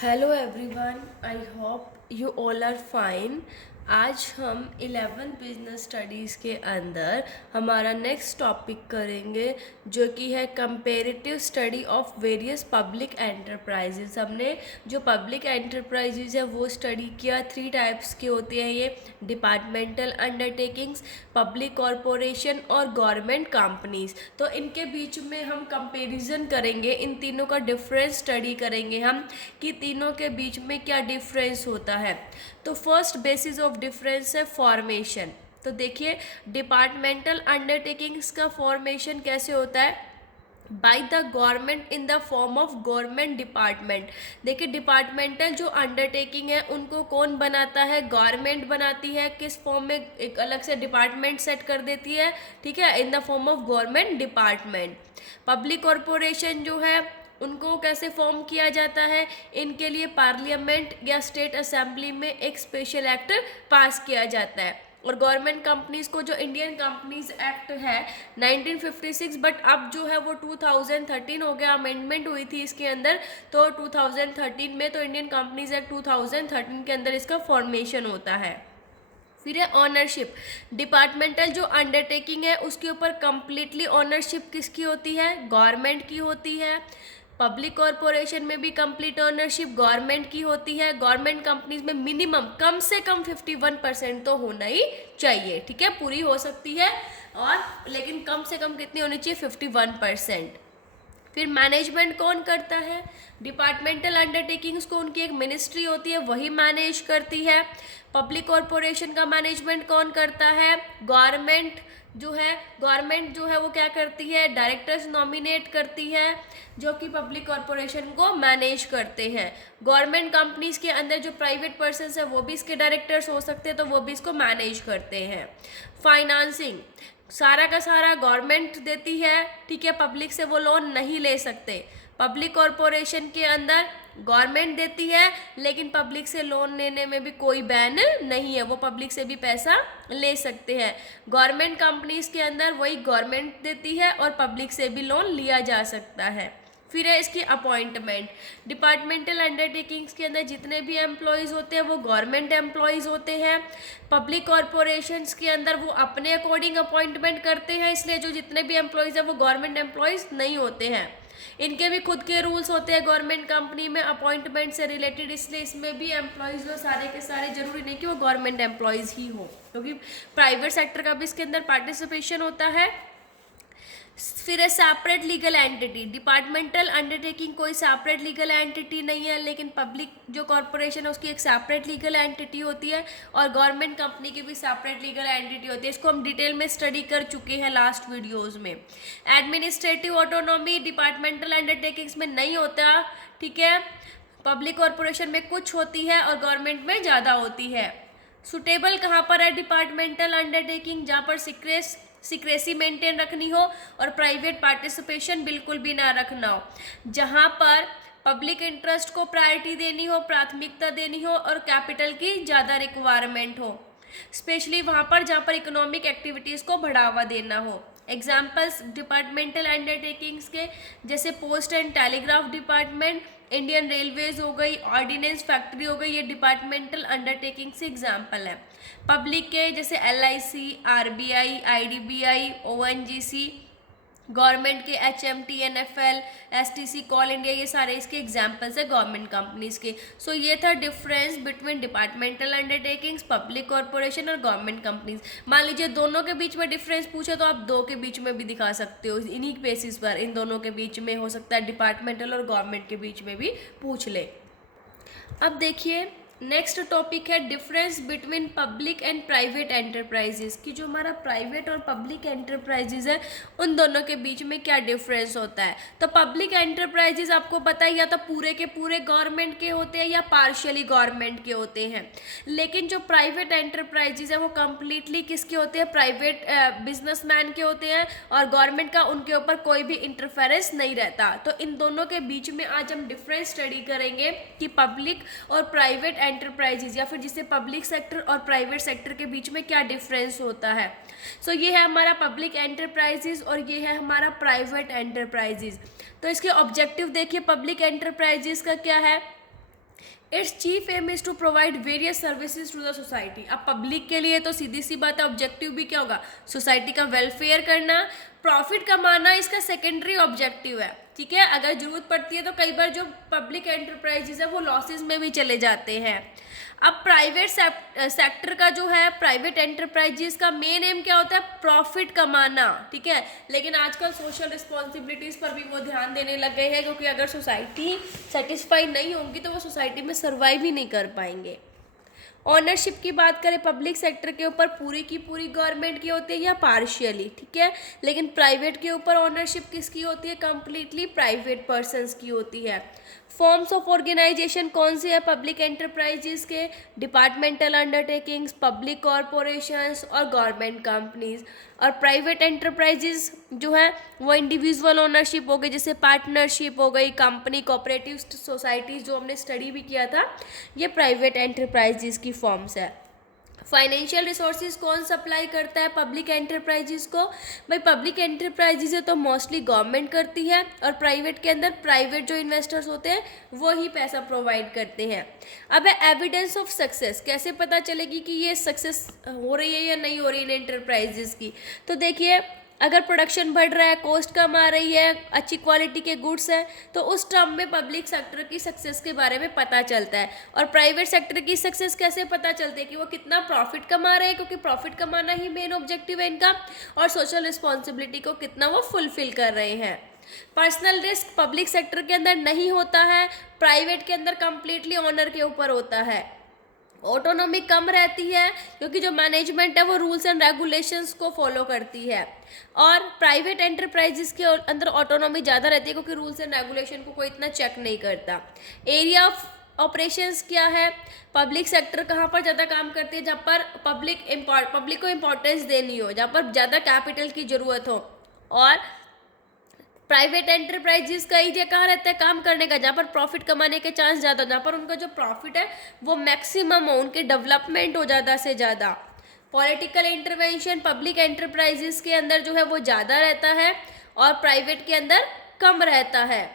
Hello everyone, I hope you all are fine. आज हम 11 business studies के अंदर हमारा नेक्स्ट टॉपिक करेंगे, जो कि है comparative study of various public enterprises. हमने जो पब्लिक एंटरप्राइजेज है वो स्टडी किया। 3 टाइप्स के होते हैं ये: डिपार्टमेंटल अंडरटेकिंग्स, पब्लिक कॉरपोरेशन और गवर्नमेंट कंपनीज। तो इनके बीच में हम कंपैरिजन करेंगे, इन तीनों का डिफरेंस स्टडी करेंगे हम कि तीनों के बीच में क्या डिफरेंस होता है। तो फर्स्ट बेसिस ऑफ डिफरेंस है फॉर्मेशन। तो देखिए, डिपार्टमेंटल अंडरटेकिंग्स का फॉर्मेशन कैसे होता है? By the government in the form of government department. देखिए, डिपार्टमेंटल जो अंडरटेकिंग है उनको कौन बनाता है? गवर्नमेंट बनाती है। किस फॉर्म में? एक अलग से डिपार्टमेंट सेट कर देती है, ठीक है, in the form of government department. Public corporation जो है उनको कैसे फॉर्म किया जाता है? इनके लिए पार्लियामेंट या स्टेट असेंबली में एक स्पेशल एक्ट पास किया जाता है। और गवर्नमेंट कंपनीज को जो इंडियन कंपनीज एक्ट है 1956, बट अब जो है वो 2013 हो गया, अमेंडमेंट हुई थी इसके अंदर। तो 2013 में तो इंडियन कंपनीज एक्ट 2013 के अंदर इसका फॉर्मेशन होता है। फिर है ऑनरशिप। डिपार्टमेंटल जो अंडरटेकिंग है उसके ऊपर कंप्लीटली ऑनरशिप किसकी होती है? गवर्नमेंट की होती है। पब्लिक कॉरपोरेशन में भी कंप्लीट ऑनरशिप गवर्नमेंट की होती है। गवर्नमेंट कंपनीज में मिनिमम कम से कम 51% तो होना ही चाहिए, ठीक है, पूरी हो सकती है और लेकिन कम से कम कितनी होनी चाहिए? 51%। फिर मैनेजमेंट कौन करता है? डिपार्टमेंटल अंडरटेकिंग्स को उनकी एक मिनिस्ट्री होती है, वही मैनेज करती है। पब्लिक कॉरपोरेशन का मैनेजमेंट कौन करता है? गवर्नमेंट जो है वो क्या करती है? डायरेक्टर्स नॉमिनेट करती है, जो कि पब्लिक कॉरपोरेशन को मैनेज करते हैं। गवर्नमेंट कंपनीज के अंदर जो प्राइवेट पर्सन है वो भी इसके डायरेक्टर्स हो सकते हैं, तो वो भी इसको मैनेज करते हैं। फाइनेंसिंग सारा का सारा गवर्नमेंट देती है, ठीक है, पब्लिक से वो लोन नहीं ले सकते। पब्लिक कॉरपोरेशन के अंदर गवर्नमेंट देती है, लेकिन पब्लिक से लोन लेने में भी कोई बैन नहीं है, वो पब्लिक से भी पैसा ले सकते हैं। गवर्नमेंट कंपनीज के अंदर वही गवर्नमेंट देती है और पब्लिक से भी लोन लिया जा सकता है। फिर है इसकी अपॉइंटमेंट। डिपार्टमेंटल अंडरटेकिंग्स के अंदर जितने भी एम्प्लॉयज़ होते हैं वो गवर्नमेंट एम्प्लॉयज़ होते हैं। पब्लिक कॉरपोरेशंस के अंदर वो अपने अकॉर्डिंग अपॉइंटमेंट करते हैं, इसलिए जो जितने भी एम्प्लॉयज़ हैं वो गवर्नमेंट एम्प्लॉयज़ नहीं होते हैं। इनके भी खुद के रूल्स होते हैं गवर्नमेंट कंपनी में अपॉइंटमेंट से रिलेटेड, इसलिए इसमें भी एम्प्लॉयज़ जो सारे के सारे जरूरी नहीं कि वो गवर्नमेंट एम्प्लॉयज़ ही हो, क्योंकि प्राइवेट सेक्टर का भी इसके अंदर पार्टिसिपेशन होता है। फिर है separate legal entity. Departmental undertaking कोई सेपरेट लीगल एंटिटी नहीं है, लेकिन पब्लिक जो कॉरपोरेशन है उसकी एक सेपरेट लीगल एंटिटी होती है और गवर्नमेंट कंपनी की भी सेपरेट लीगल एंटिटी होती है। इसको हम डिटेल में स्टडी कर चुके हैं लास्ट वीडियोस में। एडमिनिस्ट्रेटिव ऑटोनॉमी डिपार्टमेंटल अंडरटेकिंग्स में नहीं होता, ठीक है, पब्लिक कॉरपोरेशन में कुछ होती है और गवर्नमेंट में ज़्यादा होती है। सुटेबल कहाँ पर है डिपार्टमेंटल अंडरटेकिंग? जहाँ पर सिक्रेसी मेंटेन रखनी हो और प्राइवेट पार्टिसिपेशन बिल्कुल भी ना रखना हो। जहाँ पर पब्लिक इंटरेस्ट को प्रायोरिटी देनी हो, प्राथमिकता देनी हो और कैपिटल की ज़्यादा रिक्वायरमेंट हो, स्पेशली वहाँ पर जहाँ पर इकोनॉमिक एक्टिविटीज़ को बढ़ावा देना हो। एग्जाम्पल्स डिपार्टमेंटल अंडरटेकिंग्स के जैसे post and telegraph department, Indian railways हो गई, ऑर्डिनेंस फैक्ट्री हो गई, ये डिपार्टमेंटल अंडरटेकिंग से एग्जाम्पल है। पब्लिक के जैसे LIC, RBI, IDBI, ONGC, government के HMT, NFL, STC, call India, ये सारे इसके एग्जाम्पल्स है गवर्नमेंट कंपनीज के। सो ये था difference between departmental undertakings, public corporation और गवर्नमेंट कंपनीज। मान लीजिए दोनों के बीच में डिफरेंस पूछे तो आप दो के बीच में भी दिखा सकते हो, इन्हीं बेसिस पर इन दोनों के बीच में हो सकता है डिपार्टमेंटल और गवर्नमेंट के बीच में भी पूछ ले। अब देखिए, नेक्स्ट टॉपिक है difference between public and private enterprises, कि जो हमारा प्राइवेट और पब्लिक एंटरप्राइजेस है उन दोनों के बीच में क्या डिफरेंस होता है। तो पब्लिक एंटरप्राइजेस आपको पता है या तो पूरे के पूरे गवर्नमेंट के होते हैं या पार्शियली गवर्नमेंट के होते हैं, लेकिन जो प्राइवेट एंटरप्राइजेस है वो कम्प्लीटली किसके होते हैं? प्राइवेट बिजनेसमैन के होते हैं और गवर्नमेंट का उनके ऊपर कोई भी इंटरफेरेंस नहीं रहता। तो इन दोनों के बीच में आज हम डिफरेंस स्टडी करेंगे कि पब्लिक और प्राइवेट एंटरप्राइजेज या फिर जिसे पब्लिक सेक्टर और प्राइवेट सेक्टर के बीच में क्या डिफरेंस होता है। सो ये है हमारा पब्लिक एंटरप्राइजेज और ये है हमारा प्राइवेट एंटरप्राइजेज। तो इसके ऑब्जेक्टिव देखिए, पब्लिक एंटरप्राइजेज का क्या है? Its chief aim is to provide various services to the society. अब पब्लिक के लिए तो सीधी सी बात है, ऑब्जेक्टिव भी क्या होगा, सोसाइटी का वेलफेयर करना। प्रॉफिट कमाना इसका सेकेंडरी ऑब्जेक्टिव है, ठीक है। अगर जरूरत पड़ती है तो कई बार जो पब्लिक एंटरप्राइजेज है वो लॉसेज में भी चले जाते हैं। अब प्राइवेट सेक्टर का जो है, प्राइवेट एंटरप्राइजेस का मेन एम क्या होता है, प्रॉफिट कमाना, ठीक है। लेकिन आजकल सोशल रिस्पॉन्सिबिलिटीज पर भी वो ध्यान देने लग गए हैं, क्योंकि अगर सोसाइटी सेटिस्फाई नहीं होगी तो वो सोसाइटी में सर्वाइव ही नहीं कर पाएंगे। ऑनरशिप की बात करें, पब्लिक सेक्टर के ऊपर पूरी की पूरी गवर्नमेंट की होती है या पार्शियली, ठीक है। लेकिन प्राइवेट के ऊपर ऑनरशिप किसकी होती है, कंप्लीटली प्राइवेट पर्सन्स की होती है। फॉर्म्स ऑफ ऑर्गेनाइजेशन कौन सी है पब्लिक एंटरप्राइजेस के, डिपार्टमेंटल अंडरटेकिंग्स, पब्लिक कॉरपोरेशंस और गवर्नमेंट कंपनीज। और प्राइवेट एंटरप्राइजेस जो है वो इंडिविजुअल ओनरशिप हो गई, जैसे पार्टनरशिप हो गई, कंपनी, कोऑपरेटिव सोसाइटीज जो हमने स्टडी भी किया था, ये प्राइवेट एंटरप्राइजेस की फॉर्म्स है। फाइनेंशियल रिसोर्सेज कौन सप्लाई करता है पब्लिक एंटरप्राइजेस को, भाई पब्लिक एंटरप्राइजेस है तो मोस्टली गवर्नमेंट करती है, और प्राइवेट के अंदर प्राइवेट जो इन्वेस्टर्स होते हैं वो ही पैसा प्रोवाइड करते हैं। अब एविडेंस ऑफ सक्सेस, कैसे पता चलेगी कि ये सक्सेस हो रही है या नहीं हो रही है एंटरप्राइजेस की, तो देखिए अगर प्रोडक्शन बढ़ रहा है, कॉस्ट कम आ रही है, अच्छी क्वालिटी के गुड्स हैं, तो उस टर्म में पब्लिक सेक्टर की सक्सेस के बारे में पता चलता है। और प्राइवेट सेक्टर की सक्सेस कैसे पता चलती है, कि वो कितना प्रॉफिट कमा रहे हैं, क्योंकि प्रॉफिट कमाना ही मेन ऑब्जेक्टिव है इनका, और सोशल रिस्पॉन्सिबिलिटी को कितना वो फुलफिल कर रहे हैं। पर्सनल रिस्क पब्लिक सेक्टर के अंदर नहीं होता है, प्राइवेट के अंदर कंप्लीटली ऑनर के ऊपर होता है। ऑटोनॉमी कम रहती है, क्योंकि जो मैनेजमेंट है वो रूल्स एंड रेगुलेशंस को फॉलो करती है, और प्राइवेट एंटरप्राइजेस के अंदर ऑटोनॉमी ज़्यादा रहती है, क्योंकि रूल्स एंड रेगुलेशन को कोई इतना चेक नहीं करता। एरिया ऑफ ऑपरेशंस क्या है, पब्लिक सेक्टर कहाँ पर ज़्यादा काम करती है, जहाँ पर पब्लिक को इम्पोर्टेंस देनी हो, जहाँ पर ज़्यादा कैपिटल की ज़रूरत हो। और प्राइवेट एंटरप्राइजेस का एरिया कहाँ रहता है काम करने का, जहाँ पर प्रॉफिट कमाने के चांस ज़्यादा, जहाँ पर उनका जो प्रॉफिट है वो मैक्सिमम हो, उनके डेवलपमेंट हो ज़्यादा से ज़्यादा। पॉलिटिकल इंटरवेंशन पब्लिक एंटरप्राइजेस के अंदर जो है वो ज़्यादा रहता है, और प्राइवेट के अंदर कम रहता है।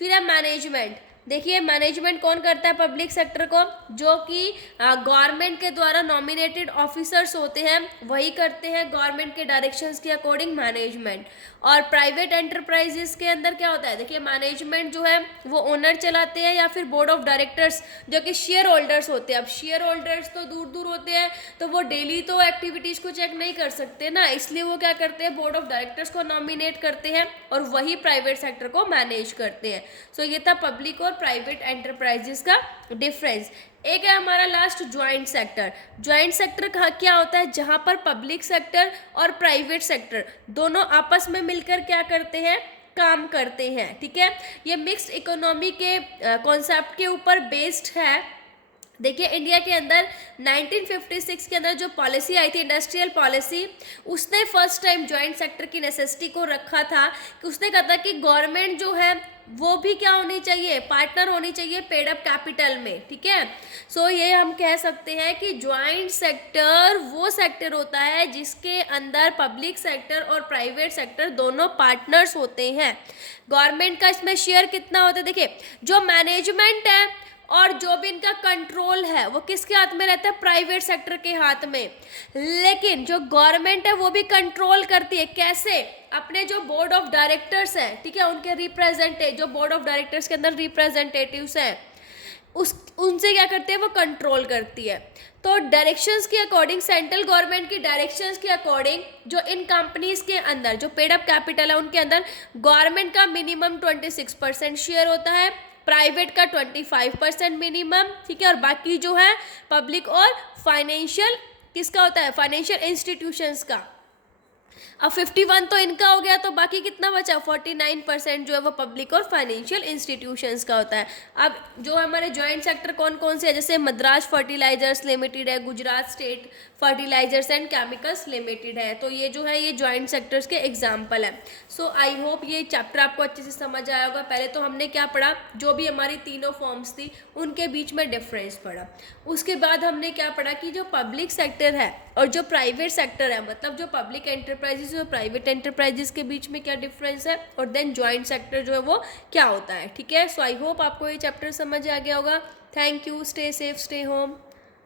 फिर है मैनेजमेंट, देखिए मैनेजमेंट कौन करता है पब्लिक सेक्टर को, जो कि गवर्नमेंट के द्वारा नॉमिनेटेड ऑफिसर्स होते हैं वही करते हैं गवर्नमेंट के डायरेक्शंस के अकॉर्डिंग मैनेजमेंट। और प्राइवेट एंटरप्राइजेस के अंदर क्या होता है, देखिए मैनेजमेंट जो है वो ओनर चलाते हैं या फिर बोर्ड ऑफ डायरेक्टर्स जो कि शेयर होल्डर्स होते हैं। अब शेयर होल्डर्स तो दूर दूर होते हैं, तो वो डेली तो एक्टिविटीज़ को चेक नहीं कर सकते ना, इसलिए वो क्या करते हैं, बोर्ड ऑफ डायरेक्टर्स को नॉमिनेट करते हैं और वही प्राइवेट सेक्टर को मैनेज करते हैं। सो ये था पब्लिक और प्राइवेट एंटरप्राइजेस का डिफरेंस। एक है हमारा last joint sector. Joint sector क्या होता है, जहां पर पब्लिक सेक्टर और प्राइवेट सेक्टर दोनों आपस में मिलकर क्या करते हैं, काम करते हैं, ठीक है। ये मिक्स्ड इकोनॉमी के कॉन्सेप्ट के ऊपर बेस्ड है। देखिए इंडिया के अंदर 1956 के अंदर जो पॉलिसी आई थी, इंडस्ट्रियल पॉलिसी, उसने फर्स्ट टाइम ज्वाइंट सेक्टर की नेसेसिटी को रखा था, कि उसने कहा था कि गवर्नमेंट जो है वो भी क्या होनी चाहिए, पार्टनर होनी चाहिए पेड अप कैपिटल में, ठीक है। सो ये हम कह सकते हैं कि ज्वाइंट सेक्टर वो सेक्टर होता है जिसके अंदर पब्लिक सेक्टर और प्राइवेट सेक्टर दोनों पार्टनर्स होते हैं। गवर्नमेंट का इसमें शेयर कितना होता है, देखिए जो मैनेजमेंट है और जो भी इनका कंट्रोल है वो किसके हाथ में रहता है, प्राइवेट सेक्टर के हाथ में। लेकिन जो गवर्नमेंट है वो भी कंट्रोल करती है, कैसे, अपने जो बोर्ड ऑफ डायरेक्टर्स हैं, ठीक है, उनके रिप्रेजेंटेटिव, जो बोर्ड ऑफ डायरेक्टर्स के अंदर रिप्रेजेंटेटिव्स हैं, उनसे क्या करती है, वो कंट्रोल करती है। तो डायरेक्शंस के अकॉर्डिंग, सेंट्रल गवर्नमेंट की डायरेक्शंस के अकॉर्डिंग जो इन कंपनीज के अंदर जो पेड अप कैपिटल है उनके अंदर गवर्नमेंट का मिनिमम 26% शेयर होता है, प्राइवेट का 25% मिनिमम, ठीक है, और बाकी जो है पब्लिक और फाइनेंशियल किसका होता है, फाइनेंशियल इंस्टीट्यूशंस का। अब 51 तो इनका हो गया, तो बाकी कितना बचा, 49% जो है वो पब्लिक और फाइनेंशियल इंस्टीट्यूशंस का होता है। अब जो हमारे ज्वाइंट सेक्टर कौन कौन से है, जैसे मद्रास फर्टिलाइजर्स लिमिटेड है, Gujarat state fertilizers and chemicals limited है, तो ये जो है ये ज्वाइंट सेक्टर्स के एग्जाम्पल है। सो आई होप ये चैप्टर आपको अच्छे से समझ आया होगा। पहले तो हमने क्या पढ़ा, जो भी हमारी तीनों फॉर्म्स थी उनके बीच में डिफरेंस पढ़ा। उसके बाद हमने क्या पढ़ा कि जो पब्लिक सेक्टर है और जो प्राइवेट सेक्टर है, मतलब जो पब्लिक एंटरप्राइज एंटरप्राइजेस और प्राइवेट एंटरप्राइजेस के बीच में क्या डिफरेंस है, और देन जॉइंट सेक्टर जो है वो क्या होता है। ठीक है, सो आई होप आपको ये चैप्टर समझ आ गया होगा। Thank you, stay safe, stay home.